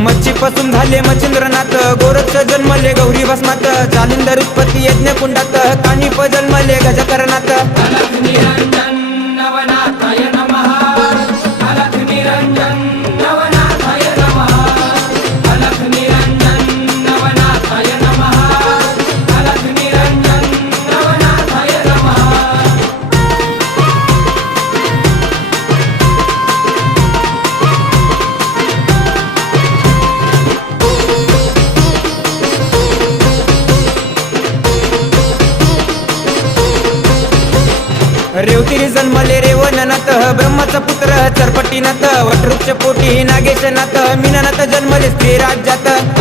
मच्छीपासून झाले मच्छिंद्रनाथ, गोरक्ष जन्मले गौरी भस्मात, जालिंदर उत्पत्ती यज्ञ कुंडात, कानिप जन्मले गजकरणात. अलख निरंजन नवनाथाय नमः. अलख निरंजन नवनाथाय नमः. अलख निरंजन नवनाथाय नमः. अलख निरंजन नवनाथाय नमः. रेवतिरी जन्मले रेवणनाथ, ब्रह्माचा पुत्र चरपटीनाथ, वटवृक्ष पोटी नागेशनाथ, मीननाथ जन्मले स्त्री राज्यात.